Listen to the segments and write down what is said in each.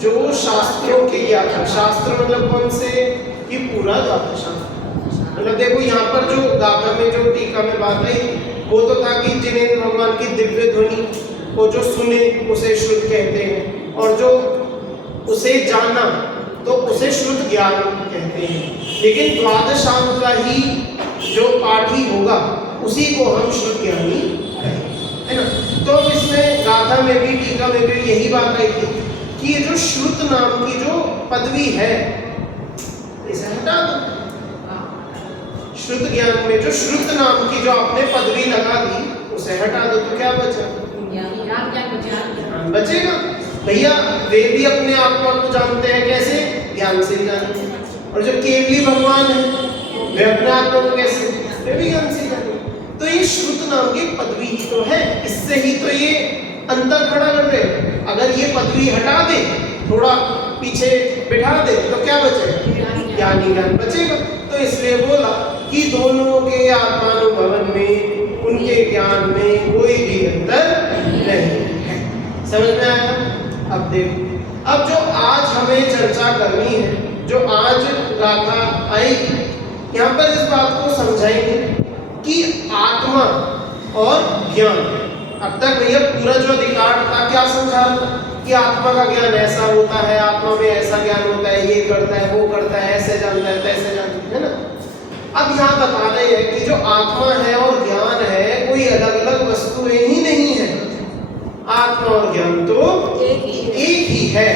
जो शास्त्रों के ज्ञाता, शास्त्र मतलब कौन से, कि पूरा द्वादश शास्त्र। मतलब देखो यहाँ पर जो गाथा में जो टीका में बात आई वो तो था कि जिनेंद्र भगवान की दिव्य ध्वनि वो जो सुने उसे श्रुत कहते हैं, और जो उसे जाना तो उसे श्रुत ज्ञान कहते हैं। लेकिन द्वादशांग का ही जो पाठी होगा उसी को हम श्रुत ज्ञानी कहेंगे, है ना। तो इसमें गाथा में भी टीका में भी यही बात आई थी कि ये जो श्रुत नाम की जो पदवी है इसे हटा दो। श्रुत ज्ञान में जो श्रुत नाम की जो आपने पदवी लगा दी उसे हटा दो तो क्या बचा, बचेगा। भैया वे भी अपने आत्मा को जानते हैं, कैसे, ज्ञान से जानते हैं। और जो केवली भगवान है वे अपने आत्मा को कैसे, वे भी ज्ञान से जानते हैं। तो ये श्रुत नाम की पदवी ही तो है, इससे ही तो ये अंतर खड़ा कर रहे। अगर ये पदवी हटा दे, थोड़ा पीछे बिठा दे तो क्या बचेगा, ज्ञानी ज्ञान बचेगा। तो इसलिए बोला कि दोनों के आत्मानुभवन में, उनके ज्ञान में कोई भी अंतर नहीं है। समझ में आया। अब देखो, अब जो आज हमें चर्चा करनी है, जो आज गाथा आई, यहाँ पर इस बात को समझाएंगे कि आत्मा और ज्ञान। अब तक भैया पूरा जो अधिकार था क्या समझा कि आत्मा का ज्ञान ऐसा होता है, आत्मा में ऐसा ज्ञान होता है, ये करता है, वो करता है, ऐसे जानता है, तैसे जानता है ना। अब यहाँ बता रहे हैं कि जो आत्मा है और ज्ञान है कोई अलग अलग वस्तुएं ही नहीं है। आत्मा और ज्ञान तो एक ही है।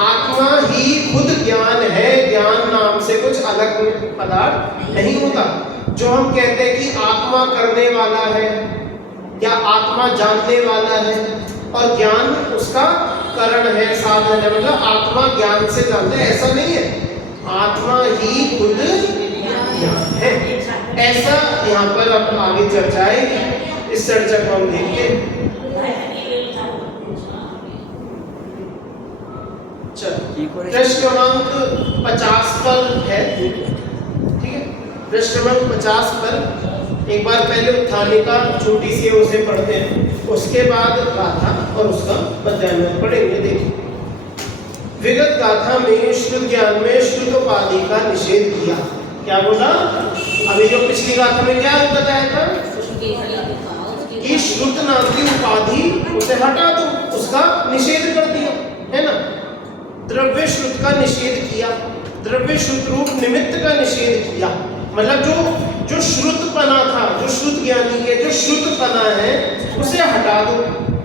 आत्मा ही खुद ज्ञान है, ज्ञान नाम से कुछ अलग पदार्थ नहीं होता। जो हम कहते हैं कि आत्मा करने वाला है या आत्मा जानने वाला है और ज्ञान उसका करण है, साधन है, मतलब आत्मा ज्ञान से जानते हैं, ऐसा नहीं है। आत्मा ही खुद ज्ञान है, ऐसा यहाँ पर अब आगे चर्चा है। इस चर्चा को हम देखते हैं। पृष्ठ क्रमांक 50 पर है, ठीक है। पृष्ठ क्रमांक 50 पर एक बार पहले उत्थानिका छोटी सी उसे पढ़ते हैं, उसके बाद गाथा और उसका पद्यान्वय पढ़ेंगे। देखिए, विगत गाथा में श्रुत ज्ञान में श्रुतोपाधि का निषेध किया। क्या बोला, अभी जो पिछली गाथा में क्या बताया था कि श्रुत नाम की उपाधि उसे हटा दो, उसका निषेध कर दिया, है ना। द्रव्य श्रुत का निषेध किया, द्रव्य श्रुत रूप निमित्त का निषेध किया। मतलब जो श्रुतपना था, जो श्रुत ज्ञानी के जो श्रुतपना है उसे हटा दो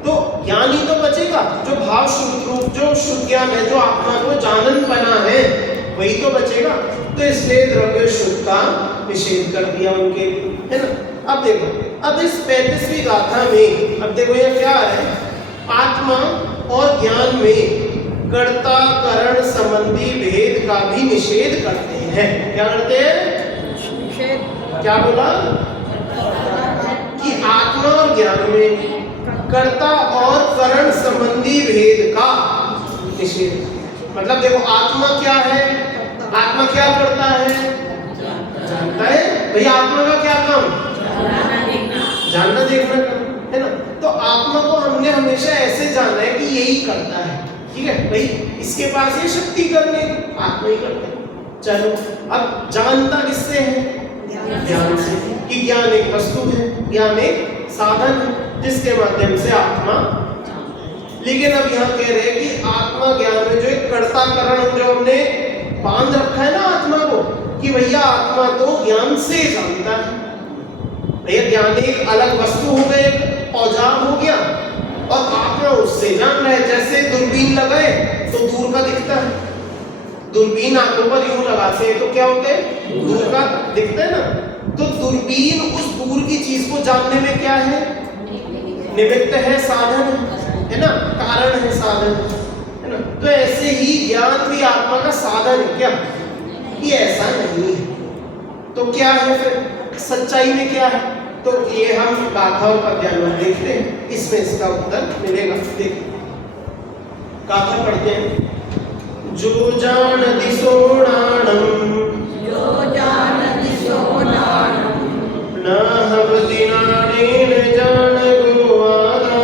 तो ज्ञानी तो बचेगा। जो भाव श्रुत रूप जो श्रुत ज्ञान है, जो आत्मा को जाननपना है, वही तो बचेगा। तो इसलिए द्रव्य श्रुत का निषेध कर दिया उनके लिए, है ना। अब देखो, अब इस 35वीं गाथा में अब देखो ये क्या है, आत्मा और ज्ञान में कर्ता करण संबंधी भेद का भी निषेध करते हैं। क्या करते हैं, क्या बोला कि आत्मा और ज्ञान में कर्ता और करण संबंधी भेद का निषेध। मतलब देखो, आत्मा क्या है, आत्मा क्या करता है, जानता है। भैया आत्मा का क्या काम, जानना देखना, है ना। तो आत्मा को हमने हमेशा ऐसे जाना है कि यही करता है, ठीक है भाई, इसके पास ये शक्ति करने की, आत्मा ही करता है। चलो, अब जानता किससे है, ज्ञान से, कि ज्ञान एक वस्तु है, ज्ञान एक साधन है जिसके माध्यम से आत्मा। लेकिन अब यहाँ कह रहे हैं कि आत्मा ज्ञान में जो एक कर्ता करण जो हमने बांध रखा है ना आत्मा को, कि भैया आत्मा तो ज्ञान से जानता है। भैया ज्ञान एक अलग वस्तु हो गए, औजार हो गया, और आत्मा उससे जान रहा है। जैसे दूरबीन लगाए तो दूर का दिखता है, दूरबीन आंखों पर यूं लगाते हैं तो क्या होता है, दूर का दिखता है ना। तो दूरबीन उस दूर की चीज को जानने में क्या है, निमित्त है, साधन है ना, कारण है, साधन है ना। तो ऐसे ही ज्ञान भी आत्मा का साधन है क्या, ये ऐसा नहीं है। तो क्या है फिर, सच्चाई में क्या है, तो ये हम गाथा और पद्यान्वय देखते हैं, इसमें इसका उत्तर मिलेगा। देखिए, गाथा पढ़ते हैं। जो जानति सोणाणं, जो जानति सोणाणं, न हवति नाणेन जानको आदा,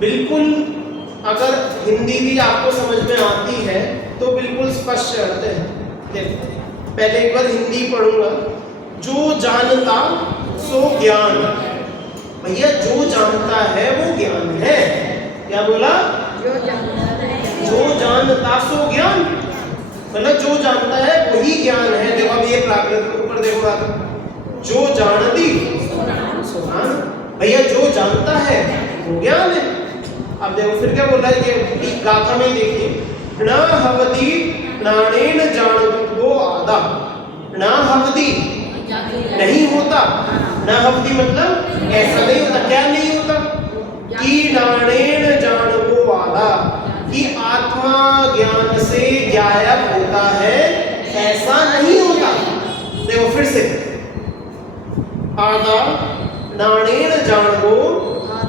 बिल्कुल, अगर हिंदी भी आपको समझ में आती है तो बिल्कुल स्पष्ट अर्थ है। देखो, पहले एक बार हिंदी पढ़ूंगा। जो जानता सो ज्ञान। भैया, जो जानता है वो ज्ञान है। क्या बोला? जो जानता सो ज्ञान, मतलब जो जानता है वही ज्ञान है। देखो अब ये प्राकृत ऊपर देखो, जो जानती सो ज्ञान। भैया, जो जानता है वो ज्ञान है। अब देखो फिर क्या बोल रहा है, ये गाथा में देखिए, न हवदी प्राणेन जानतो आदा। न हवदी नहीं होता, न हवदी मतलब ऐसा नहीं होता। क्या नहीं होता? कि नाणेन जानतो आदा, कि आत्मा ज्ञान से गायब होता है, ऐसा नहीं होता। देखो फिर से, आदा नाणेन जानतो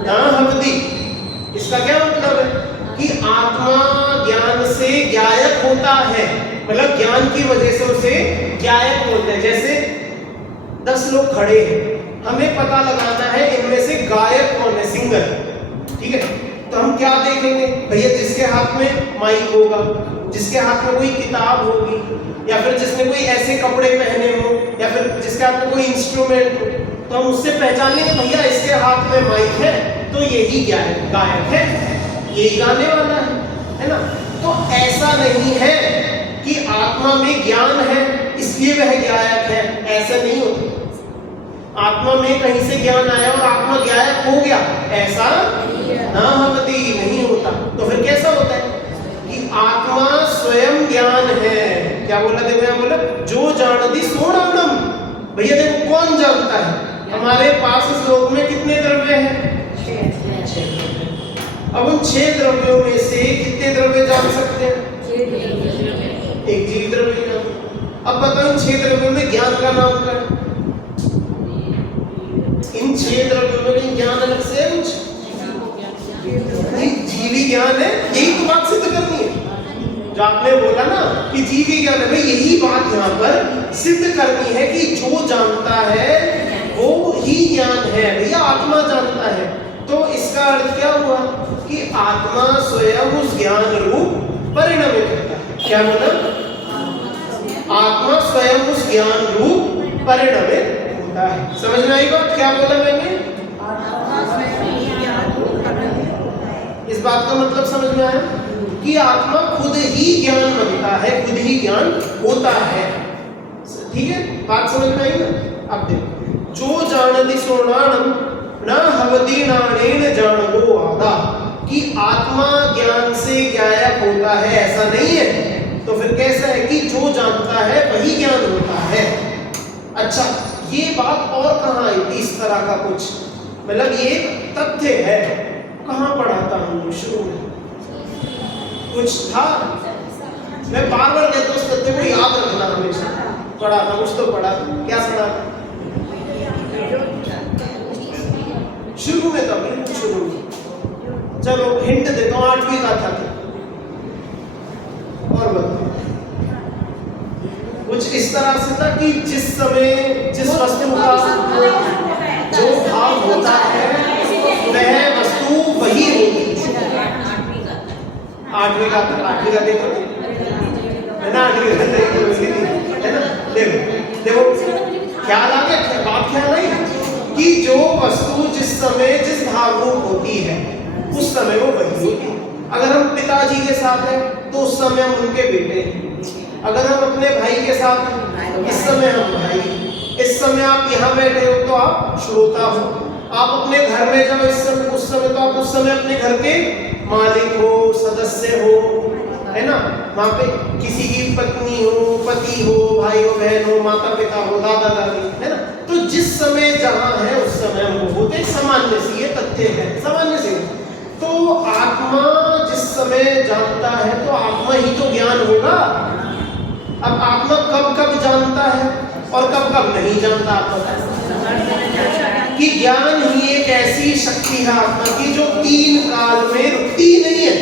न हवदी। इसका क्या मतलब है? कि आत्मा ज्ञान से गायब होता है, मतलब ज्ञान की वजह से उसे गायब होता है। जैसे 10 लोग खड़े हैं, हमें पता लगाना है इनमें से गायब कौन है, सिंगर। ठीक है, तो हम क्या देखेंगे? भैया, जिसके हाथ में माइक होगा, जिसके हाथ में कोई किताब होगी, या फिर जिसने कोई ऐसे कपड़े पहने हो, या फिर जिसके हाथ में कोई इंस्ट्रूमेंट हो, तो हम उससे पहचान लेंगे भैया इसके हाथ में माइक है तो यही गायक है, यही गाने वाला है ना। तो ऐसा नहीं है कि आत्मा में ज्ञान है इसलिए वह गायक है, ऐसा नहीं होता। आत्मा में कहीं से ज्ञान आया और आत्मा गायब हो गया, ऐसा ना हवदी नहीं होता। तो फिर कैसा होता है कि आत्मा स्वयं ज्ञान है। क्या बोला? देखो यहाँ बोला, जो जानती सो नानम। भैया देखो, कौन जानता है? हमारे पास इस लोक में कितने द्रव्य हैं? 6। अब उन 6 द्रव्यों में से कितने द्रव्य जान सकते हैं? एक जीव द्रव्य जान। अब बताओ, इन 6 द्रव्यों में ज्ञान का नाम क्या है? इन 6 द्रव्यों में ज्ञान अलग से है कुछ? जीवी ज्ञान है। यही तो बात सिद्ध करनी है जो आपने बोला ना कि जीवी ज्ञान है। भाई, यही बात यहाँ पर सिद्ध करनी है कि जो जानता है वो ही ज्ञान है। भैया, आत्मा जानता है, तो इसका अर्थ क्या हुआ कि आत्मा स्वयं उस ज्ञान रूप परिणमित होता है। क्या बोला? आत्मा स्वयं उस ज्ञान रूप परिणमित होता है। समझ में आई बात? क्या बोला मैंने? इस बात का मतलब समझ में आया कि आत्मा खुद ही ज्ञान बनता है, खुद ही ज्ञान होता है। ठीक है, बात समझ में आई ना? अब देखो, जो जानती सो नानम न हवदी नाणेन जानो आदा, कि आत्मा ज्ञान से गायब होता है, ऐसा नहीं है। तो फिर कैसा है कि जो जानता है वही ज्ञान होता है। अच्छा, ये बात और कहाँ आई थी इस तरह का कुछ? मतलब ये तथ्य है, कहाँ पढ़ाता हूँ शुरू में कुछ था। मैं बार बार कहता हूँ उस तथ्य को याद रखना हमेशा। पढ़ा था कुछ, तो पढ़ा। क्या पढ़ा? शुरू में था, बिल्कुल शुरू में। चलो हिंट देता हूँ, 8वीं का था। और बताओ, कुछ इस तरह से था कि जिस समय जिस वस्तु का जो भाव होता है वह वस्तु वही होती है। 8वीं का देखो है ना, 8वीं का देखो है ना। देखो ख्याल आ गया, बात ख्याल आई कि जो वस्तु जिस समय जिस भाव रूप होती है उस समय वो वही होती है। अगर हम पिताजी के साथ हैं तो उस समय हम उनके बेटे हैं। अगर हम अपने भाई के साथ इस समय हम भाई, इस समय आप यहाँ बैठे हो तो आप श्रोता हो। आप अपने घर में जब उस समय तो आप उस समय अपने घर के मालिक हो, सदस्य हो, है ना। वहाँ पे किसी की पत्नी हो, पति हो, भाई हो, बहन हो, माता पिता हो, दादा दादी, है ना। तो जिस समय जहाँ है उस समय हम होते, सामान्य सी ये तथ्य है, सामान्य से। तो आत्मा जिस समय जानता है तो आत्मा ही तो ज्ञान होगा। अब आत्मा कब कब जानता है और कब कब नहीं जानता? आत्मा कि ज्ञान ही एक ऐसी शक्ति है आत्मा की जो 3 काल में रुकती नहीं है।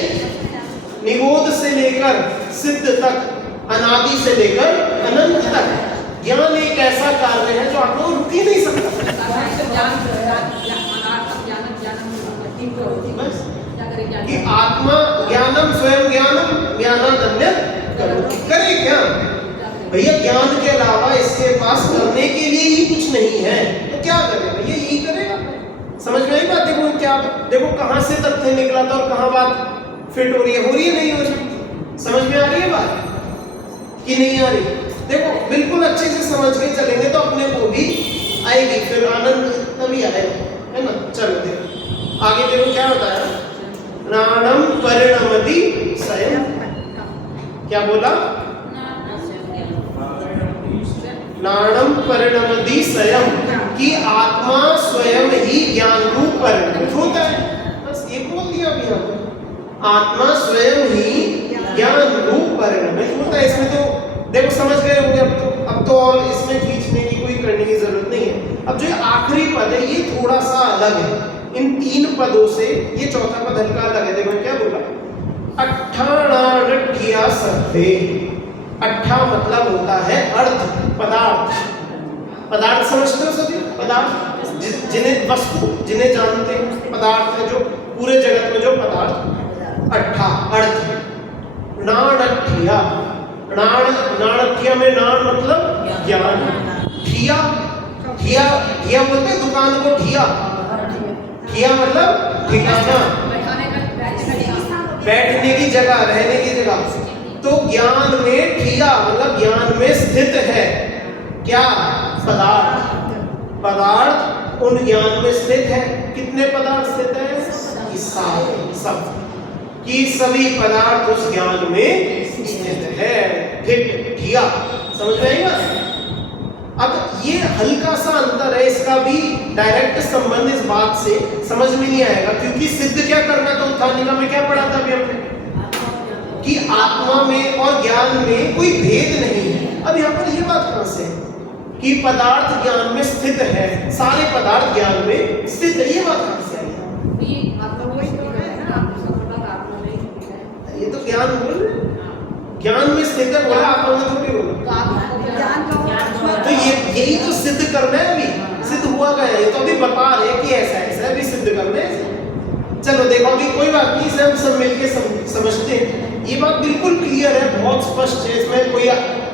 निबोध से लेकर सिद्ध तक, अनादि से लेकर अनंत तक, ज्ञान एक ऐसा कार्य है जो आपको रुक ही नहीं सकता। कि आत्मा ज्ञानम स्वयं ज्ञानम ज्ञानानन्यत् करोति, करे क्या भैया? ज्ञान के अलावा इसके पास करने के लिए ही कुछ नहीं है, तो क्या करे भैया? यही करेगा। समझ में आई बात? देखो क्या, देखो कहां से तथ्य निकला था और कहां बात फिट हो रही है नहीं हो रही। समझ में आ रही है बात कि नहीं आ रही? देखो बिल्कुल अच्छे से समझ के चलेंगे तो अपने को भी आएगी, फिर आनंद तभी आएगा, है ना? चलो देखो आगे, देखो क्या होता है, नाणम परिणमति स्वयं। क्या बोला? नाणम परिणमति स्वयं, कि आत्मा स्वयं ही ज्ञान रूप परिणमित होता है। बस ये बोल दिया अभी हमने, आत्मा स्वयं ही ज्ञान रूप परिणमित होता है। इसमें तो देखो समझ गए होंगे अब तो और इसमें खींचने की कोई करने की जरूरत नहीं है। अब जो आखिरी पद है ये थोड़ा सा अलग है इन तीन पदों से, ये चौथा पद हल्का अलग है। देखो क्या बोला, अट्ठाणा सर्वे। अट्ठा मतलब होता है अर्थ, पदार्थ। पदार्थ समझते हो सभी? पदार्थ जिन्हें वस्तु जिन्हें जानते हैं, पदार्थ है जो पूरे जगत में जो पदार्थ, अट्ठा अर्थ। नाणठिया, नाणठिया में नाण मतलब ज्ञान, ठिया ठिया ठिया बोलते हैं दुकान को ठिया, ठिया मतलब ठिकाना, बैठने की जगह, रहने की जगह। तो ज्ञान में ठिया मतलब ज्ञान में स्थित है क्या? पदार्थ। पदार्थ उन ज्ञान में स्थित है। कितने पदार्थ स्थित है? सब, कि सभी पदार्थ उस ज्ञान में स्थित है। ठीक, ठिया। समझ में आई बात? अब ये हल्का सा अंतर है, इसका भी डायरेक्ट संबंध इस बात से समझ में नहीं आएगा, क्योंकि सिद्ध क्या करना था उत्थानिका में, क्या पढ़ा था अभी हमने कि आत्मा में और ज्ञान में कोई भेद नहीं है। अब यहाँ पर ये बात कहां से है कि पदार्थ ज्ञान में स्थित है, सारे पदार्थ ज्ञान में स्थित है, ये बात कहां से आई? ये तो ज्ञान बोल रहे, ज्ञान में स्थित है, बोला आत्मा में थोड़ी बोला। तो यही तो सिद्ध करना है, अभी सिद्ध हुआ गया, ये तो अभी बता रहे कि ऐसा ऐसा अभी सिद्ध करना है। चलो देखो अभी कोई बात नहीं, इसे हम सब मिलके समझते हैं। ये बात बिल्कुल क्लियर है, बहुत स्पष्ट है, इसमें कोई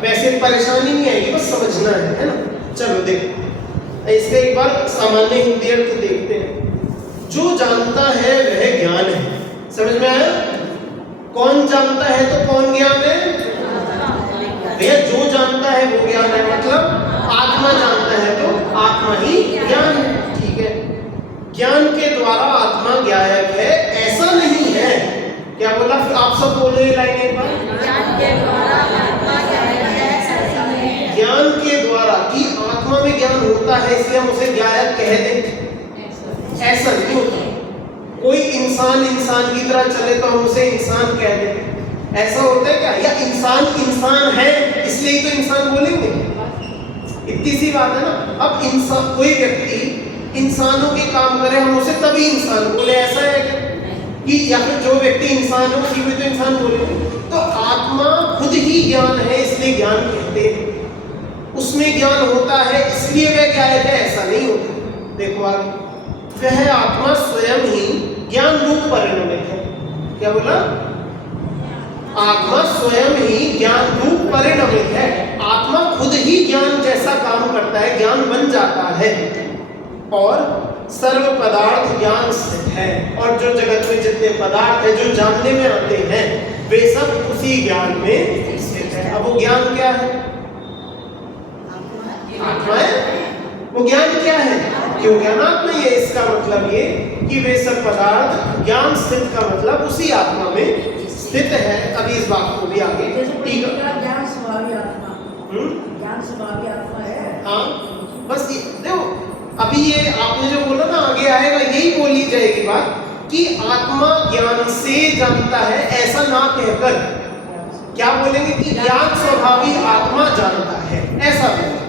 वैसे परेशानी नहीं आएगी, बस समझना है ना? चलो देखो इसका एक बार सामान्य हिंदी अर्थ देखते हैं। जो जानता है वह ज्ञान है। समझ में आया? कौन जानता है तो कौन ज्ञान है? भैया जो जानता है वो ज्ञान है, मतलब आत्मा जानता है तो आत्मा ही ज्ञान है। ठीक है, ज्ञान के द्वारा आत्मा ज्ञायक है ऐसा नहीं है। क्या बोला? आप सब बोलो ये लाइन एक बार। ज्ञान के द्वारा आत्मा ज्ञायक है ऐसा नहीं है। ज्ञान के द्वारा कि आत्मा में ज्ञान होता है इसलिए हम उसे ज्ञायक कह दें, ऐसा नहीं होता। कोई इंसान की तरह चले तो हम उसे इंसान कह दें, ऐसा होता है क्या? या इंसान है इसलिए ही तो इंसान बोलेंगे, इतनी सी बात है ना। अब इंसान, कोई व्यक्ति इंसानों के काम करे हम उसे तभी इंसान बोले, ऐसा है क्या? कि या फिर जो व्यक्ति इंसान हो उसी में तो इंसान बोलेंगे। तो आत्मा खुद ही ज्ञान है इसलिए ज्ञान कहते हैं, उसमें ज्ञान होता है इसलिए वह ज्ञायक है, ऐसा नहीं होता। देखो आगे, वह आत्मा स्वयं ही ज्ञान रूप परिणमित है। क्या बोला? आत्मा स्वयं ही ज्ञान रूप परिणमित है। आत्मा खुद ही ज्ञान जैसा काम करता है, ज्ञान बन जाता है, और सर्व पदार्थ ज्ञान स्थित है। और जो जगत में जितने पदार्थ है जो जानने में आते हैं वे सब उसी ज्ञान में स्थित है। अब वो ज्ञान क्या है? आत्मा है। वो ज्ञान क्या है? क्यों ज्ञानात्मा है। इसका मतलब ये कि वे सब पदार्थ ज्ञान स्थित का मतलब उसी आत्मा में स्थित है। अभी इस बात को भी आगे ठीक है, ज्ञान स्वभावी आत्मा, ज्ञान स्वभावी आत्मा है। हाँ बस ये देखो, अभी ये आपने जो बोला ना आगे आएगा, यही बोली जाएगी बात कि आत्मा ज्ञान से जानता है, ऐसा ना कहकर क्या बोलेंगे कि ज्ञान स्वभावी आत्मा जानता है, ऐसा बोलेंगे।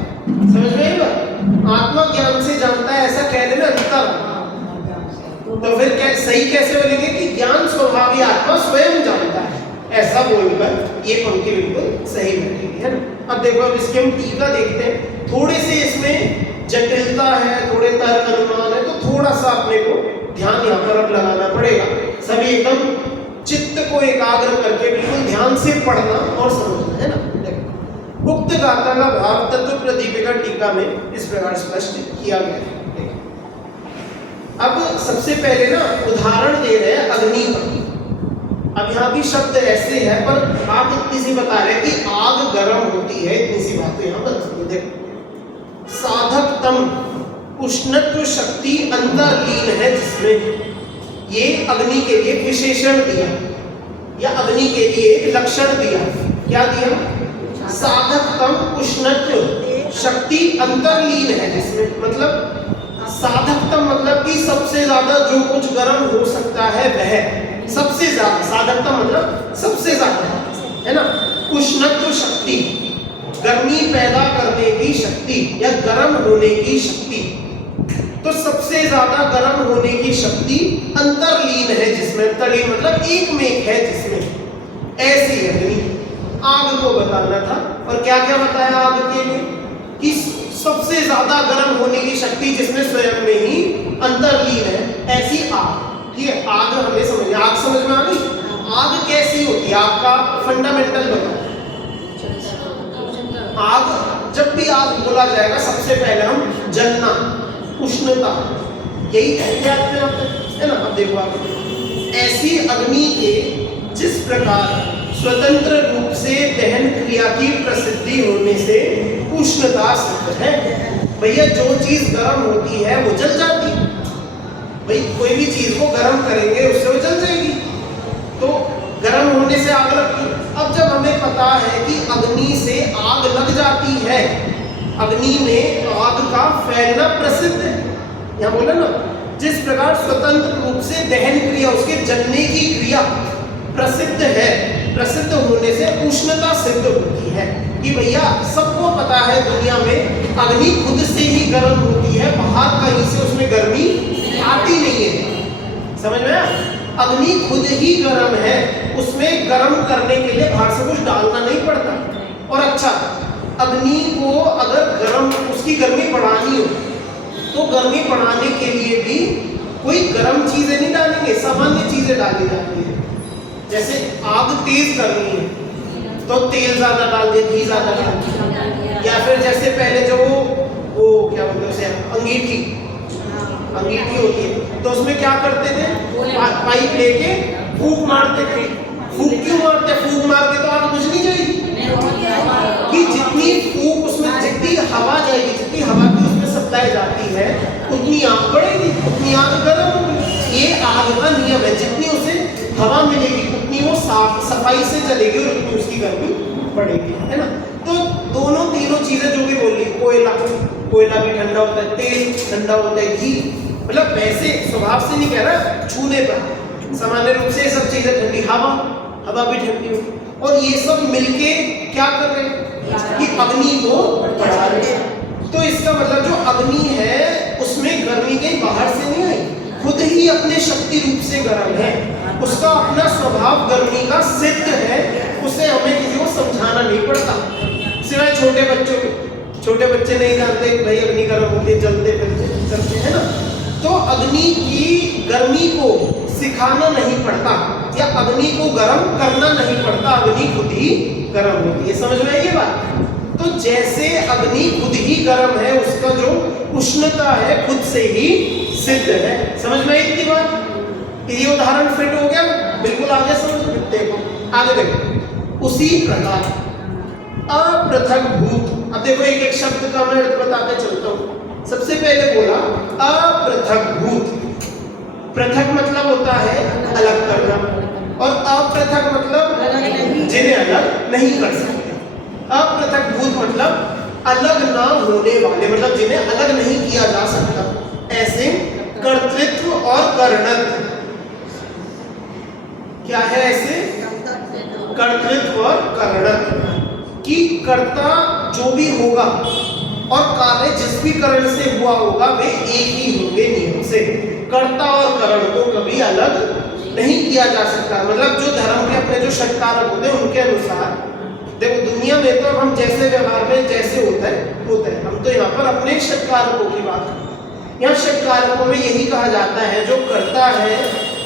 समझ में आई बात? आत्मा ज्ञान से जानता है ऐसा कहने में अंतर। तो फिर सही कैसे बोलेंगे कि ज्ञान स्वभावी आत्मा स्वयं जानता है, ऐसा बोलकर ये पंक्ति बिल्कुल सही बैठेगी, है ना। अब देखो, अब इसके हम टीका देखते हैं। थोड़े से इसमें जटिलता है, थोड़े तर्क अनुमान है, तो थोड़ा सा अपने को ध्यान यहाँ पर अब लगाना पड़ेगा। सभी एकदम चित्त को एकाग्र करके बिल्कुल ध्यान से पढ़ना और समझना, है ना। देखो, उक्त गाथा का भाव तत्व प्रदीपिका टीका में इस प्रकार स्पष्ट किया गया है। अब सबसे पहले ना उदाहरण दे रहे हैं अग्नि का। अब यहाँ भी शब्द ऐसे है, पर बात इतनी सी बता रहे हैं कि आग गर्म होती है, इतनी सी बात तो यहाँ पर देखो। साधकतम उष्णत्व शक्ति अंतर्लीन है जिसमें, ये अग्नि के लिए विशेषण दिया या अग्नि के लिए एक लक्षण दिया। क्या दिया? साधकतम उष्णत्व शक्ति अंतर्लीन है जिसमें, मतलब साधकतम मतलब कि सबसे ज्यादा जो कुछ गर्म हो सकता है वह सबसे ज्यादा, साधकतम मतलब सबसे ज्यादा, है ना। उष्णत्व शक्ति गर्मी पैदा करने की शक्ति या गर्म होने की शक्ति, तो सबसे ज्यादा गर्म होने की शक्ति अंतर्लीन है जिसमें, अंतर्लीन मतलब एक में एक है जिसमें, ऐसी अग्नि। आग को बताना था, और क्या क्या बताया आग के लिए कि सबसे ज्यादा गर्म होने की शक्ति जिसमें स्वयं में ही अंतर्लीन है, ऐसी आग। ठीक है, आग हमें समझ, आग समझ में आ गई। आग कैसी होती है, आग का फंडामेंटल बताओ। आग, जब भी आग बोला जाएगा सबसे पहले हम जलना, उष्णता, यही ख्याल में आता है ना। अब देखो आप, ऐसी अग्नि के जिस प्रकार स्वतंत्र रूप से दहन क्रिया की प्रसिद्धि होने से उष्णता सिद्ध है। भैया जो चीज गर्म होती है वो जल जाती है। भाई कोई भी चीज को गर्म करेंगे उससे वो जल जाएगी, तो गर्म होने से आग लगती। अब जब हमें पता है कि अग्नि से आग लग जाती है, अग्नि में आग का फैलना प्रसिद्ध है, यहाँ बोला ना, जिस प्रकार स्वतंत्र रूप से दहन क्रिया, उसके जलने की क्रिया प्रसिद्ध है, प्रसिद्ध होने से उष्णता सिद्ध होती है। कि भैया सबको पता है दुनिया में अग्नि खुद से ही गर्म होती है, बाहर कहीं से उसमें गर्मी आती नहीं है। समझ में आया? अग्नि खुद ही गर्म है, उसमें गर्म करने के लिए बाहर से कुछ डालना नहीं पड़ता। और अच्छा, अग्नि को अगर गर्म, उसकी गर्मी बढ़ानी हो तो गर्मी बढ़ाने के लिए भी कोई गर्म चीजें नहीं डालेंगे, सामान्य चीजें डाली जाती है। जैसे आग तेज करनी है तो तेल ज्यादा डाल दे, घी ज्यादा डाल दे, या फिर जैसे पहले जो वो क्या बोलते हैं उसे, अंगीठी होती है, तो उसमें क्या करते थे, पाइप लेके फूंक मारते थे। फूंक क्यों मारते? फूंक मार के तो आग बुझ नहीं जाएगी, कि जितनी फूंक उसमें, जितनी हवा जाएगी, जितनी हवा की उसमें सप्लाई जाती है, उतनी आग बढ़ेगी, उतनी आग गर्म होगी। ये आग का नियम है, जितनी उसे हवा मिलेगी उतनी वो साफ सफाई से चलेगी और उतनी उसकी गर्मी बढ़ेगी, है ना। तो दोनों तीनों चीजें जो भी बोल रही, कोयला भी ठंडा होता है, तेल ठंडा होता है, घी, मतलब वैसे स्वभाव से नहीं कह रहा, छूने पर सामान्य रूप से ये सब चीजें ठंडी, हवा भी ठंडी हो, और ये सब मिलके क्या कर रहे हैं कि अग्नि को बढ़ा रहे हैं। तो इसका मतलब जो अग्नि है उसमें गर्मी कहीं बाहर से नहीं आई, खुद ही अपने शक्ति रूप से गर्म है, उसका अपना स्वभाव गर्मी का सिद्ध है, उसे हमें किसी को समझाना नहीं पड़ता, सिवाय छोटे बच्चों को। छोटे बच्चे नहीं जानते भाई अग्नि गर्म होती है, जलते फिरते चलते हैं ना। तो अग्नि की गर्मी को सिखाना नहीं पड़ता या अग्नि को गर्म करना नहीं पड़ता, अग्नि खुद ही गर्म होती है। समझ में आई ये बात? तो जैसे अग्नि खुद ही गर्म है, उसका जो उष्णता है खुद से ही सिद्ध है। समझ में आई इतनी बात? ये उदाहरण फिट हो गया, बिल्कुल आगे समझ सकते हो। आगे देखो, उसी प्रकार अपृथक भूत। अब देखो एक एक शब्द का मैं बताते चलता हूँ। सबसे पहले बोला अपृथक भूत। पृथक मतलब होता है अलग करना, और अपृथक मतलब जिन्हें अलग नहीं कर सकते। अपृथक भूत मतलब अलग ना होने वाले, मतलब जिन्हें अलग नहीं किया जा सकता। ऐसे कर्तृत्व और कर्णत्व, क्या है ऐसे? कर्तृत्व और कर्णत्व, कि कर्ता जो भी होगा और कार्य जिस भी करण से हुआ होगा वे एक ही होंगे नियम से। कर्ता और करण को कभी अलग नहीं किया जा सकता। मतलब जो धर्म के अपने जो षटकारक होते हैं उनके अनुसार, देखो दुनिया में तो हम जैसे व्यवहार में जैसे होता है, हम तो यहाँ पर अपने षटकारकों की बात करते हैं। यहाँ षटकारकों में यही कहा जाता है जो करता है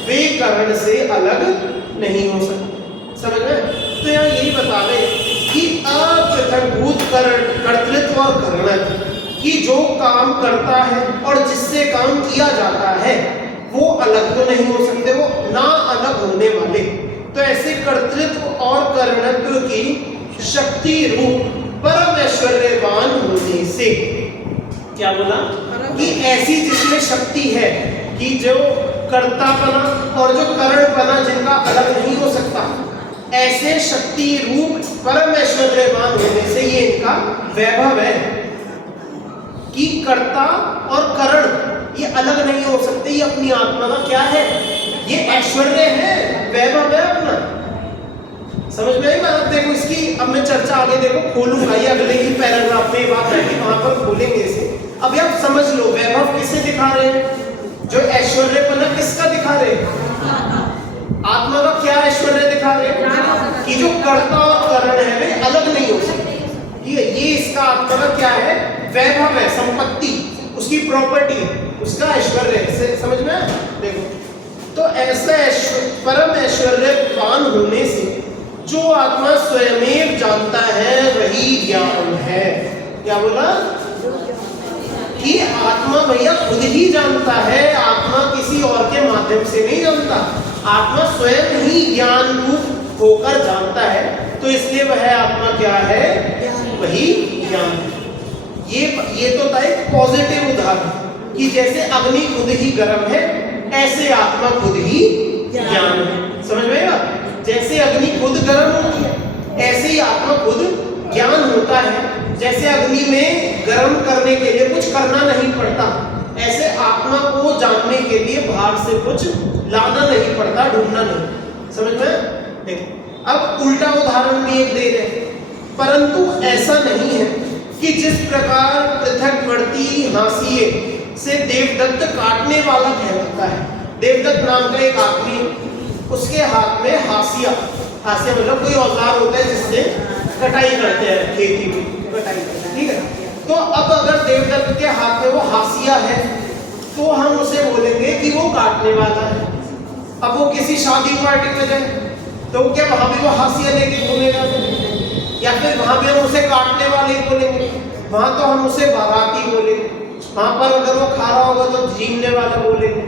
वे करण से अलग नहीं हो सकते। समझ में? तो यहाँ यही बता रहे कि अपृथकभूत कर्तृत्व और करणत्व कि जो काम करता है और जिससे काम किया जाता है वो अलग तो नहीं हो सकते, वो ना अलग होने वाले। तो ऐसे कर्तृत्व और करणत्व की शक्ति रूप परम ऐश्वर्यवान होने से, क्या बोला कि ऐसी जिसमें शक्ति है कि जो कर्तापना और जो करणपना जिनका अलग नहीं हो सकता, ऐसे शक्ति रूप परम ऐश्वर्यवान होने से ये इनका वैभव है कि कर्ता और करण ये अलग नहीं हो सकते। ये अपनी आत्मा का क्या है? ये ऐश्वर्य है, वैभव है अपना। समझ में आई बात? देखो इसकी अब मैं चर्चा आगे देखो खोलूंगा, ये अगले ही पैराग्राफ में बात आएगी, वहां पर खोलेंगे इसे। अभी आप समझ लो वैभव किसे दिखा रहे हैं, जो ऐश्वर्यपना किसका दिखा रहे हैं? आत्मा का क्या ऐश्वर्य दिखा रहे हैं कि जो कर्ता और करण है वे अलग नहीं हो सकते। ये इसका आत्मा का क्या है? वैभव है, संपत्ति, उसकी प्रॉपर्टी, उसका ऐश्वर्य है। समझ में? देखो तो ऐसा परम ऐश्वर्यवान होने से जो आत्मा स्वयमेव जानता है वही ज्ञान है। क्या बोला कि आत्मा भैया खुद ही जानता है, आत्मा किसी और के माध्यम से नहीं जानता, आत्मा स्वयं ही ज्ञान रूप होकर जानता है। तो इसलिए वह आत्मा क्या है? वही ज्ञान। ये तो था एक पॉजिटिव उदाहरण कि जैसे अग्नि खुद ही गर्म है ऐसे आत्मा खुद ही ज्ञान है। समझ में आया? जैसे अग्नि खुद गर्म होती है ऐसे ही आत्मा खुद ज्ञान होता है। जैसे अग्नि में गर्म करने के लिए कुछ करना नहीं पड़ता, ऐसे आत्मा को जानने के लिए बाहर से कुछ लाना नहीं पड़ता, ढूंढना नहीं। समझ में? देखो अब उल्टा उदाहरण भी एक दे रहे, परंतु ऐसा नहीं है कि जिस प्रकार पृथकवर्ती हाशिए से देवदत्त काटने वाला कहलाता है। देवदत्त नाम का एक आदमी, उसके हाथ में हाशिया मतलब कोई औजार होता है जिससे कटाई करते हैं, खेती में कटाई करते हैं, ठीक है। तो अब अगर देवदत्त के हाथ में वो हाशिया है तो हम उसे बोलेंगे कि वो काटने वाला है। अब वो किसी शादी पार्टी में जाए तो क्या वहां भी वो हाशिया लेके घूमेगा? या फिर वहां भी हम उसे काटने वाले बोलेंगे? वहां तो हम उसे बाराती बोलेंगे। वहां पर अगर वो खा रहा होगा तो जीने वाला बोलेंगे,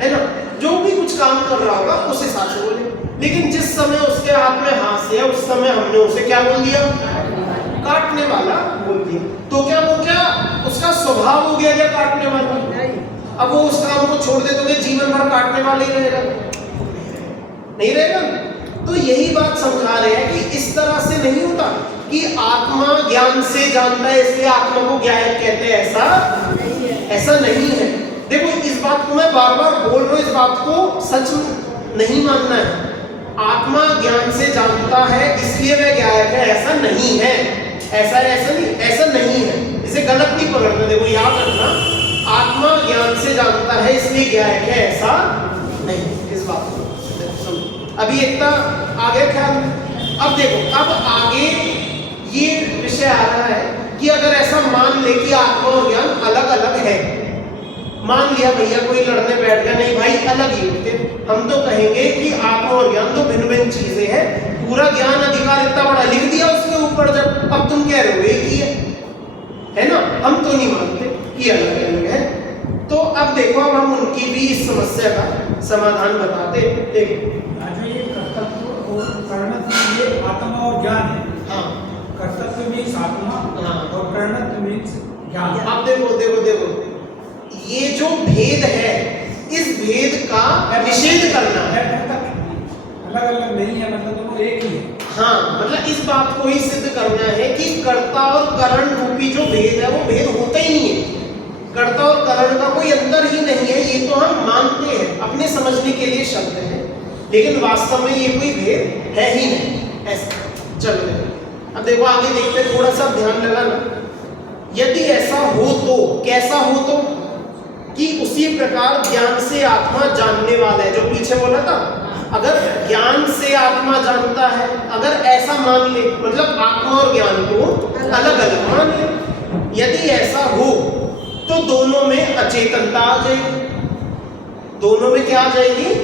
है ना? जो भी कुछ काम कर रहा होगा उस हिसाब से बोलेंगे। लेकिन जिस समय उसके हाथ में हाशिया, उस समय हमने उसे क्या बोल दिया? काटने वाला बोल दिया। तो क्या वो उसका स्वभाव हो गया क्या काटने वाला? अब वो उस काम को छोड़ दे तो जीवन भर काटने वाला ही रहेगा? नहीं रहेगा। तो यही बात समझा रहे हैं कि इस तरह से नहीं होता कि आत्मा ज्ञान से जानता है इसलिए आत्मा को ज्ञान कहते हैं, ऐसा नहीं है। देखो इस बात को मैं बार बार बोल रहा हूँ, इस बात को सच नहीं मानना है। आत्मा ज्ञान से जानता है इसलिए वह ज्ञायक है, ऐसा नहीं है। ऐसा नहीं है, इसे गलत नहीं पकड़ना। देखो याद रखना, आत्मा ज्ञान से जानता है इसलिए ज्ञायक है, ऐसा नहीं। इस बात को अभी इतना आगे ख्याल। अब देखो अब आगे ये विषय आ रहा है कि अगर ऐसा मान ले कि आत्मा और ज्ञान अलग अलग है, मान लिया भैया कोई लड़ने बैठ गया, नहीं भाई अलग ही होते, हम तो कहेंगे कि आत्मा और ज्ञान तो भिन्न भिन्न चीजें हैं। पूरा ज्ञान अधिकार इतना बड़ा लिख दिया उसके ऊपर, जब अब तुम कह रहे हो एक ही है ना? हम तो नहीं मानते कि अलग अलग है। तो अब देखो अब हम उनकी भी इस समस्या का समाधान बताते। देखो आत्मा और ज्ञान है। हाँ, कर्तव्य मीन्स आत्मा, हाँ, और प्रणत मीन्स ज्ञान। अब देखो ये जो भेद है, इस भेद का निषेध करना है। अलग अलग नहीं है, मतलब दोनों एक ही है। हाँ, मतलब इस बात को ही सिद्ध करना है कि कर्ता और करण रूपी जो भेद है वो भेद होता ही नहीं है। कर्ता और करण का कोई अंतर ही नहीं है, ये तो हम मानते हैं, अपने समझने के लिए शब्द है, लेकिन वास्तव में ये कोई भेद है ही नहीं। ऐसा चलो अब देखो आगे देखते हैं, थोड़ा सा ध्यान लगाना। यदि ऐसा हो तो कैसा हो तो कि उसी प्रकार ज्ञान से आत्मा जानने वाला है, जो पीछे बोला था। अगर ज्ञान से आत्मा जानता है, अगर ऐसा मान ले, मतलब आत्मा और ज्ञान को अलग अलग मान ले, यदि ऐसा हो तो दोनों में अचेतनता आ जाएगी। दोनों में क्या आ जाएगी?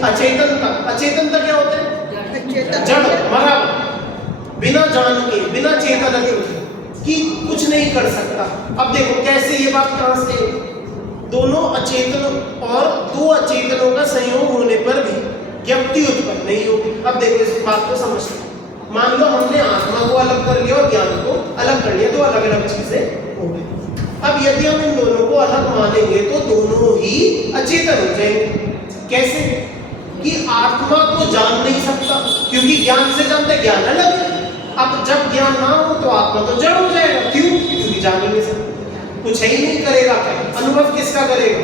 अचेतनता। अचेतनता क्या होता है? जड़, मरा, बिना जान के, बिना चेतन के कि कुछ नहीं कर सकता। अब देखो कैसे, ये बात कहां से? दोनों अचेतन और दो अचेतनों का संयोग होने पर भी ज्ञप्ति उत्पन्न नहीं होगी। अब देखो इस बात को समझते। मान लो हमने आत्मा को अलग कर लिया और ज्ञान को अलग कर लिया, दो अलग अलग चीजें हो गई। अब यदि हम इन दोनों को अलग मानेंगे तो दोनों ही अचेतन हो जाएंगे। कैसे? कि आत्मा तो जान नहीं सकता, क्योंकि ज्ञान से जानते, ज्ञान अलग है। अब जब ज्ञान ना हो तो आत्मा तो जड़ हो जाएगा। क्यों? क्योंकि जान ही नहीं सकता, कुछ ही नहीं करेगा। क्या अनुभव किसका करेगा?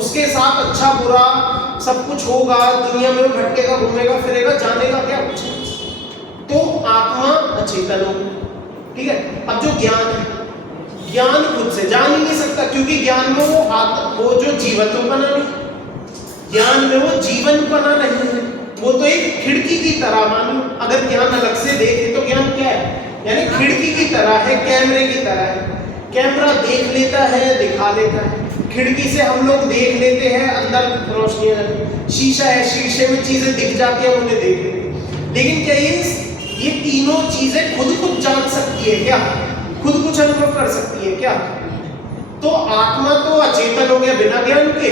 उसके साथ अच्छा बुरा सब कुछ होगा, दुनिया में भटकेगा, घूमेगा फिरेगा, जानेगा क्या? कुछ नहीं। तो आत्मा अचेतन हो, ठीक है। अब जो ज्ञान है, ज्ञान खुद से जान ही नहीं सकता, क्योंकि ज्ञान में वो जो जीवत्वपना नहीं, ज्ञान में वो जीवनपना नहीं है। वो तो एक खिड़की की तरह, मानो अगर ज्ञान अलग से देखे तो ज्ञान क्या है? यानी खिड़की की तरह है, कैमरे की तरह है। कैमरा देख लेता है, दिखा लेता है। खिड़की से हम लोग देख लेते हैं, अंदर रोशनी है। शीशा है, शीशे में चीजें दिख जाती है, उन्हें देख लेते हैं। लेकिन क्या ये तीनों चीजें खुद कुछ जान सकती है क्या? खुद कुछ अनुभव कर सकती है क्या? तो आत्मा तो अचेतन हो गया बिना ज्ञान के,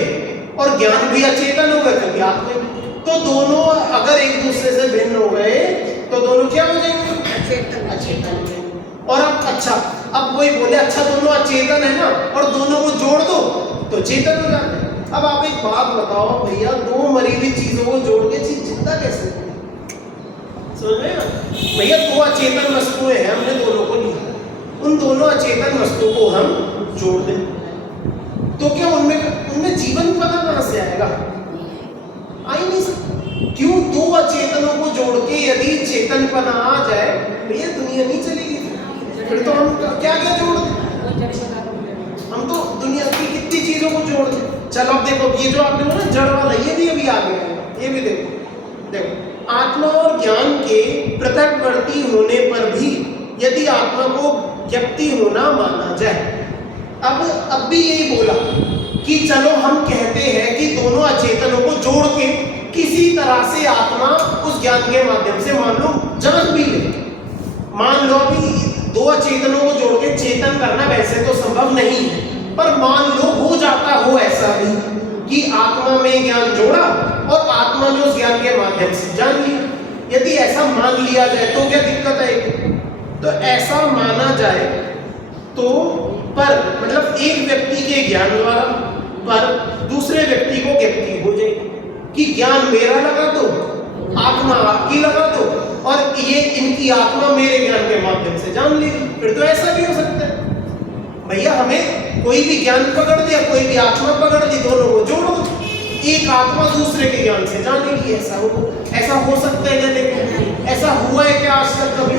और ज्ञान भी अचेतन हो गया क्योंकि आत्मा। तो दोनों अगर एक दूसरे से भिन्न हो गए तो दोनों क्या हो जाएंगे? अचेतन हो जाएंगे। और अब अच्छा, अब कोई बोले अच्छा दोनों अचेतन है ना, और दोनों को जोड़ दो तो चेतन हो जाते हैं। अब आप एक बात बताओ भैया, दो मरी हुई चीजों को जोड़ के चीज जिंदा कैसे? समझ में ना भैया? दो अचेतन वस्तुएं हैं, हमने दोनों को लिया, उन दोनों अचेतन वस्तुओं को हम जोड़ दें तो क्या उनमें जीवन पता कहां से आएगा? आ ही नहीं सकता। क्यों? दो अचेतनों को जोड़ के यदि चेतनपना आ जाए भैया, दुनिया नहीं चलेगी। फिर तो हम क्या क्या जोड़ दें? हम तो दुनिया की कितनी चीजों को जोड़ दें। चलो अब देखो, ये जो आपने बोला जड़ वाला, ये भी अभी आ गया, ये भी देखो आत्मा और ज्ञान के पृथकवर्ती होने पर भी यदि आत्मा को ज्ञप्ति होना माना जाए। अब भी यही बोला कि चलो हम कहते हैं कि दोनों अचेतनों को जोड़ के किसी तरह से आत्मा उस ज्ञान के माध्यम से मान लो जान भी ले। मान लो अभी दो अचेतनों को जोड़ के चेतन करना वैसे तो संभव नहीं है, पर मान लो हो जाता हो ऐसा भी कि आत्मा में ज्ञान जोड़ा और आत्मा ने उस ज्ञान के माध्यम से जान लिया। यदि ऐसा मान लिया जाए तो क्या दिक्कत आएगी? तो ऐसा माना जाए तो पर मतलब एक व्यक्ति के ज्ञान द्वारा पर दूसरे व्यक्ति को ज्ञप्ति हो जाएगी कि ज्ञान मेरा लगा दो, आत्मा आपकी लगा दो, और ये इनकी आत्मा मेरे ज्ञान के माध्यम से जान लेगी। फिर तो ऐसा भी हो सकता है भैया, हमें कोई भी ज्ञान पकड़ दिया, कोई भी आत्मा पकड़ दी, दोनों को जोड़ो, एक आत्मा दूसरे के ज्ञान से जानेगी। ऐसा हो सकता है क्या? लेकिन ऐसा हुआ है क्या आज तक? कभी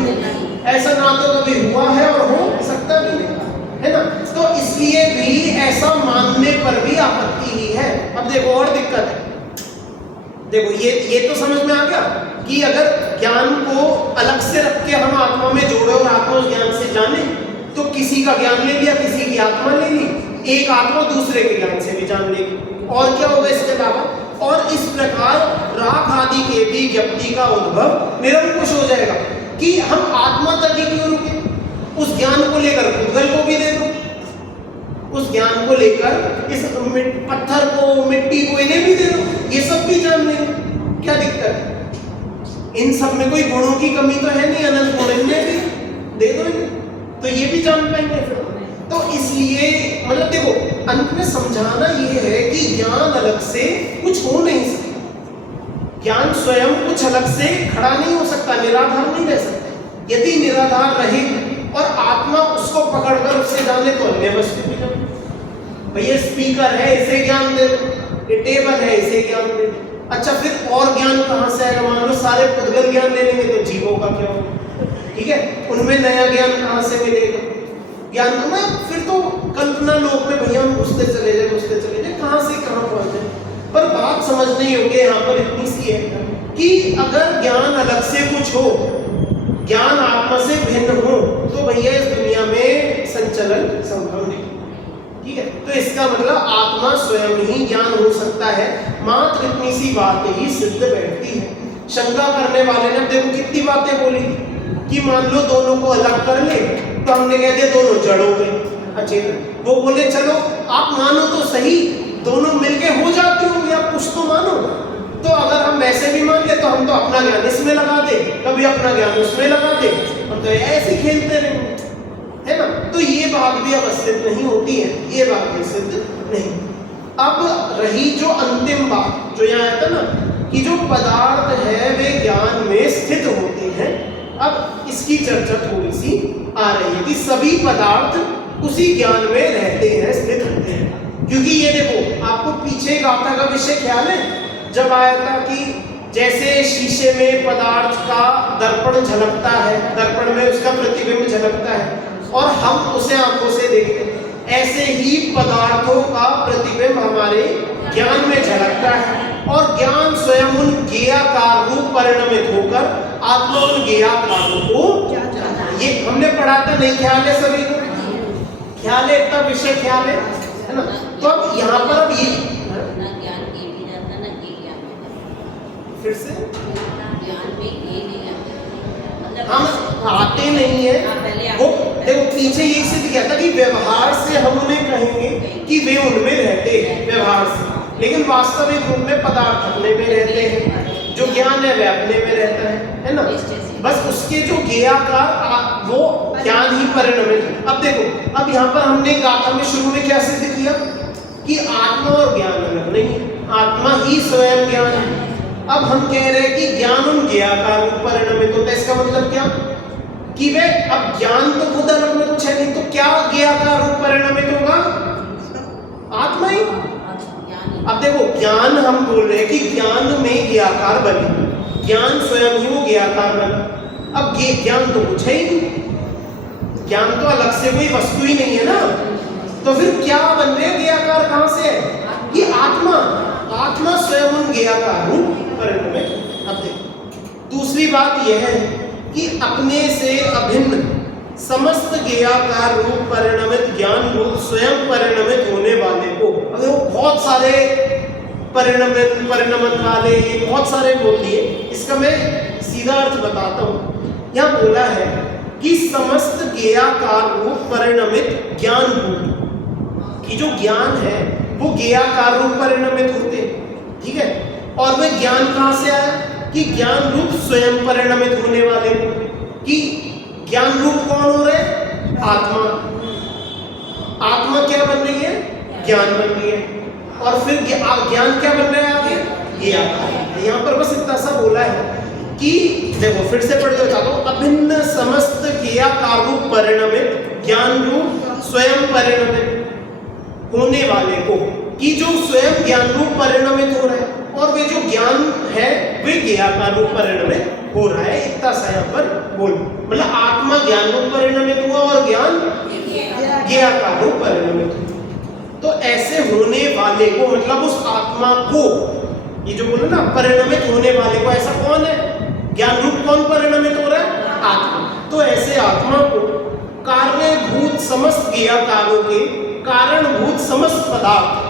ऐसा ना तो कभी हुआ है और हो सकता भी नहीं है ना। तो इसलिए भी ऐसा मानने पर भी आपत्ति ही है। अब देखो और दिक्कत है, देखो ये तो समझ में आ गया कि अगर ज्ञान को अलग से रख के हम आत्मा में जोड़े और आत्मा उस ज्ञान से जाने, तो किसी का ज्ञान ले लिया, किसी की आत्मा ले ली, एक आत्मा दूसरे के ज्ञान से भी जान लेगी। और क्या होगा इसके अलावा? और इस प्रकार राग आदि के भी ज्ञप्ति का उद्भव निरंकुश हो जाएगा कि हम आत्मा तक ही क्यों रुके? उस ज्ञान को लेकर भूगल को भी दे दो, उस ज्ञान को लेकर इस पत्थर को, मिट्टी को, इन्हें भी दे दो, ये सब भी जान लेंगे। क्या दिक्कत है? इन सब में कोई गुणों की कमी तो है नहीं, अनंत गुण इनमें भी दे दो इन्हें, तो ये भी जान पाएंगे फिर। तो इसलिए मतलब देखो, अंत में समझाना ये है कि ज्ञान अलग से कुछ हो नहीं सकता, ज्ञान स्वयं कुछ अलग से खड़ा नहीं हो सकता, निराधार नहीं रह सकता। यदि निराधार रहे और आत्मा उसको पकड़कर उससे जाने तो अन्य वस्तु भी जाने। भैया स्पीकर है, इसे ज्ञान दे दो, ये टेबल है, इसे ज्ञान दे दो। अच्छा फिर और ज्ञान कहाँ से आएगा? मान लो सारे पुद्गल ज्ञान ले लेंगे तो जीवों का क्या होगा? ठीक है, उनमें नया ज्ञान कहाँ से मिलेगा? ज्ञान तो मैं फिर तो कल्पना लोक में भैया हम घुसते चले जाए कहाँ से कहाँ पहुंचे। पर बात समझनी होगी यहाँ पर इतनी सी है कि अगर ज्ञान अलग से कुछ हो, ज्ञान आत्मा से भिन्न हो, तो भैया इस दुनिया में संचलन संभव नहीं। ठीक है, तो इसका मतलब आत्मा स्वयं ही ज्ञान हो सकता है। मात्र इतनी सी बात ही सिद्ध बैठती है। शंका करने वाले ने देखो कितनी बातें बोली कि मान लो दोनों को अलग कर ले, तो हमने कह दिया दोनों जड़ हो गए, अचेतन। वो बोले चलो आप मानो तो सही, दोनों मिलके हो जाते होंगे, आप कुछ तो मानो। तो अगर हम वैसे भी मान ले तो हम तो अपना ज्ञान इसमें लगा दे, कभी अपना ज्ञान उसमें लगा दे, हम तो ऐसे खेलते रहे, है ना। तो ये बात भी अब सिद्ध नहीं होती है, ये बात भी सिद्ध नहीं। अब रही जो अंतिम बात जो यहाँ आता ना कि जो पदार्थ है वे ज्ञान में स्थित होते हैं, अब इसकी चर्चा थोड़ी सी आ रही है कि सभी पदार्थ उसी ज्ञान में रहते हैं, स्थित होते हैं। क्योंकि ये देखो आपको पीछे गाथा का विषय ख्याल है, जब आया था कि जैसे शीशे में पदार्थ का दर्पण झलकता है, दर्पण में उसका प्रतिबिंब झलकता है और हम उसे आंखों से देखते हैं, ऐसे ही पदार्थों का प्रतिबिंब हमारे ज्ञान में झलकता है और ज्ञान स्वयं उन ज्ञेयाकार रूप परिणमित होकर आत्मा उन ज्ञेयाकारों को, ये हमने पढ़ा था, नहीं ख्याल है सभी को? ख्याल है, इतना विषय ख्याल है ना। तो अब यहाँ पर अब ये फिर से हम आते नहीं है वो। देखो पीछे ये सिद्ध किया था कि व्यवहार से हम उन्हें कहेंगे कि वे उनमें रहते हैं व्यवहार से, लेकिन वास्तविक रूप में पदार्थ अपने में रहते हैं, जो ज्ञान है वह अपने में रहता है ना। बस उसके जो ज्ञेयाकार वो ज्ञान ही परिणमित। अब देखो अब यहाँ पर हमने गाथा में शुरू में क्या सिद्ध किया कि आत्मा और ज्ञान अलग नहीं, आत्मा ही स्वयं ज्ञान है। अब हम कह रहे हैं कि ज्ञान उन ज्ञेयाकार रूप परिणमित होता है। इसका मतलब क्या कि वे अब ज्ञान तो खुद अलग में कुछ है नहीं, तो क्या ज्ञेयाकार रूप परिणमित होगा? आत्मा ही। अब देखो ज्ञान हम बोल रहे हैं कि ज्ञान में ज्ञेयाकार बने, ज्ञान स्वयं ही वो ज्ञेयाकार बना। अब ये ज्ञान तो कुछ है ही नहीं, ज्ञान तो अलग से कोई वस्तु ही नहीं है ना, तो फिर क्या बन रहे ज्ञेयाकार कहां से है? कि आत्मा, आत्मा स्वयं उन ज्ञेयाकार रूप परिणमित। अब देखो दूसरी बात यह है कि अपने से अभिन्न समस्त ज्ञेयाकार रूप परिणमित ज्ञान रूप स्वयं परिणमित होने वाले को, अगर वो बहुत सारे परिणमन वाले बहुत सारे बोल दिए, इसका मैं सीधा अर्थ बताता हूं। यहां बोला है कि समस्त ज्ञेयाकार रूप परिणमित ज्ञान रूप की जो ज्ञान है वो ज्ञेयाकार रूप परिणमित होते हैं, ठीक है। और वह ज्ञान कहां से आया कि ज्ञान रूप स्वयं परिणमित होने वाले को, कि ज्ञान रूप कौन हो रहे हैं? आत्मा। आत्मा क्या बन रही है? ज्ञान बन रही है। और फिर ज्ञान क्या बन रहा है आगे? ये आता। यहाँ पर बस इतना सा बोला है कि देखो फिर से पढ़ देता हूं, अभिन्न समस्त ज्ञेयाकार रूप परिणमित ज्ञान रूप स्वयं परिणमित होने वाले को, कि जो स्वयं ज्ञान रूप परिणमित हो रहा है और वे जो ज्ञान है वे ज्ञेयाकार रूप परिणमित हो रहा है। इतना सा यहाँ पर बोल, मतलब आत्मा ज्ञान रूप परिणमित हुआ और ज्ञान ज्ञेयाकार रूप परिणमित हुआ। तो ऐसे होने वाले को, मतलब उस आत्मा को, ये जो बोलो ना परिणमित होने वाले को, ऐसा कौन है? ज्ञान रूप कौन परिणमित हो रहा है? आत्मा। तो ऐसे आत्मा को कार्यभूत समस्त ज्ञेयाकारों के कारणभूत समस्त पदार्थ,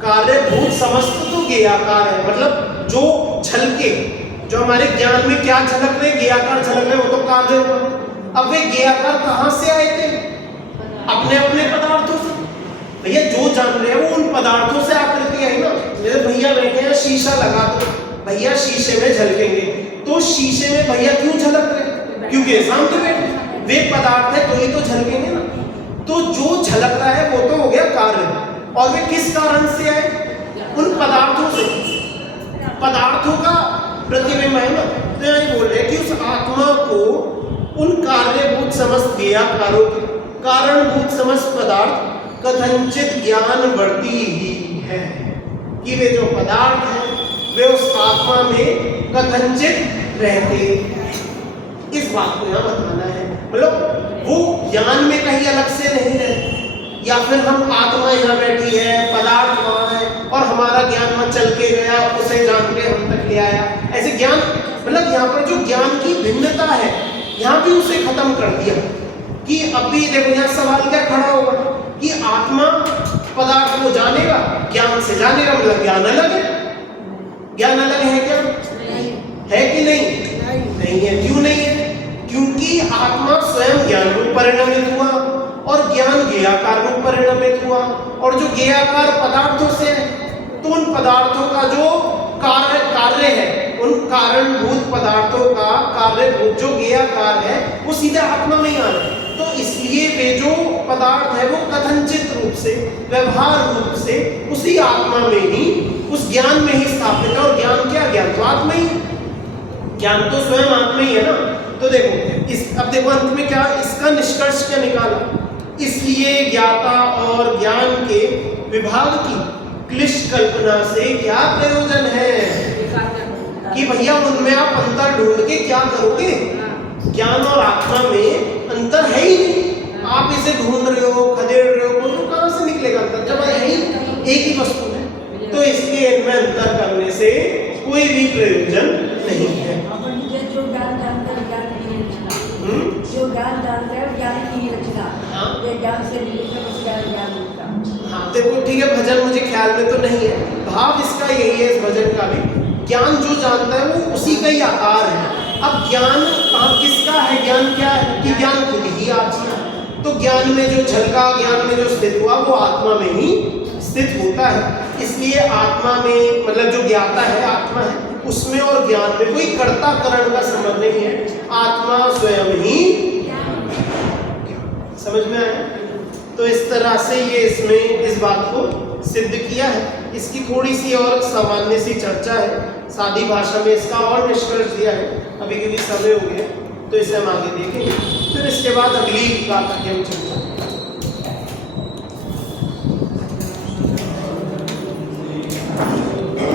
कार्यभूत समस्त तो ज्ञेयाकार है, मतलब जो झलके, जो हमारे ज्ञान में क्या झलक रहे, ज्ञेयाकार झलक रहे, वो तो कार्य होगा। अब वे ज्ञेयाकार कहां से आए थे? अपने अपने पदार्थों से। भैया जो जान रहे हैं वो उन पदार्थों से आकृति आई ना। जैसे भैया बैठे हैं, शीशा लगा दो, भैया शीशे में झलकेंगे, तो शीशे में भैया क्यों झलक रहे? क्योंकि सामने बैठे, वे पदार्थ है तो ही तो झलकेंगे ना। तो जो झलक रहा है वो तो हो गया कार्य, और वे किस कारण से आए? उन पदार्थों से, पदार्थों का प्रतिबिंब है ना। तो यहाँ बोल रहे हैं कि उस आत्मा को उन कार्यभूत समस्त ज्ञेयाकारों के कारणभूत समस्त पदार्थ कथंचित ज्ञान वर्ती ही है, कि वे जो पदार्थ हैं वे उस आत्मा में कथंचित रहते हैं। इस बात को यहाँ बताना है। मतलब वो ज्ञान में कहीं अलग से नहीं रहते, या फिर हम आत्मा यहाँ बैठी है, पदार्थ वहाँ है और हमारा ज्ञान वहाँ चल के गया, उसे जान के हम तक ले आया। ऐसे ज्ञान मतलब यहाँ पर जो ज्ञान की भिन्नता है यहाँ भी उसे खत्म कर दिया। कि अभी देखो यहाँ सवाल क्या खड़ा होगा कि आत्मा पदार्थ को जानेगा, ज्ञान से जानेगा, मतलब ज्ञान अलग है। ज्ञान अलग है क्या? है कि नहीं? नहीं है। क्यों नहीं है? क्योंकि आत्मा स्वयं ज्ञान रूप परिणमित हुआ और ज्ञान ज्ञेयाकार रूप परिणमित हुआ, और जो ज्ञेयाकार पदार्थों से है, तो उन पदार्थों का जो कार्य है, उन कारणभूत पदार्थों का कार्यभूत जो ज्ञेयाकार है वो सीधे आत्मा में ही आ रहा है। तो इसलिए वे जो पदार्थ है वो कथनचित रूप से, व्यवहार रूप से उसी आत्मा में ही, उस ज्ञान में ही स्थापित है। और ज्ञान क्या? ज्ञान तो आत्मा ही, ज्ञान तो स्वयं आत्मा ही है ना। तो देखो अब देखो अंत में क्या इसका निष्कर्ष क्या निकाला। इसलिए ज्ञाता और ज्ञान के विभाग की क्लिष्ट कल्पना से क्या प्रयोजन है कि भैया उनमें आप अंतर ढूंढ के क्या करोगे? ज्ञान और आत्मा में अंतर है ही नहीं, आप इसे ढूंढ रहे हो, खदेड़ रहे हो, तो कहां से निकलेगा अंतर जब है ही एक ही वस्तु है। तो इसके इनमें अंतर करने से कोई भी प्रयोजन नहीं है। जो ज्ञान जानता है ज्ञान नहीं रचना, जो ज्ञान जानता है ज्ञान नहीं रचना, ये ज्ञान से मिलकर उस ज्ञान होता। हाँ देखो ठीक है, भजन मुझे ख्याल में तो नहीं है, भाव इसका यही है इस भजन का भी, ज्ञान जो जानता है वो उसी का ही आकार है। अब ज्ञान किसका है? ज्ञान क्या है कि ज्ञान खुद ही आत्मा है। तो ज्ञान में जो झलका, ज्ञान में जो स्थित हुआ वो आत्मा में ही स्थित होता है। इसलिए आत्मा में मतलब जो ज्ञाता है आत्मा है, उसमें और ज्ञान में कोई कर्ता करण का संबंध नहीं है, आत्मा स्वयं ही। समझ में आया? तो इस तरह से ये इसमें इस बात को सिद्ध किया है। इसकी थोड़ी सी और सामान्य सी चर्चा है, सादी भाषा में इसका और निष्कर्ष दिया है। अभी के लिए समय हो गया तो इसे हम आगे देखेंगे, फिर इसके बाद अगली बात आगे हम चर्चा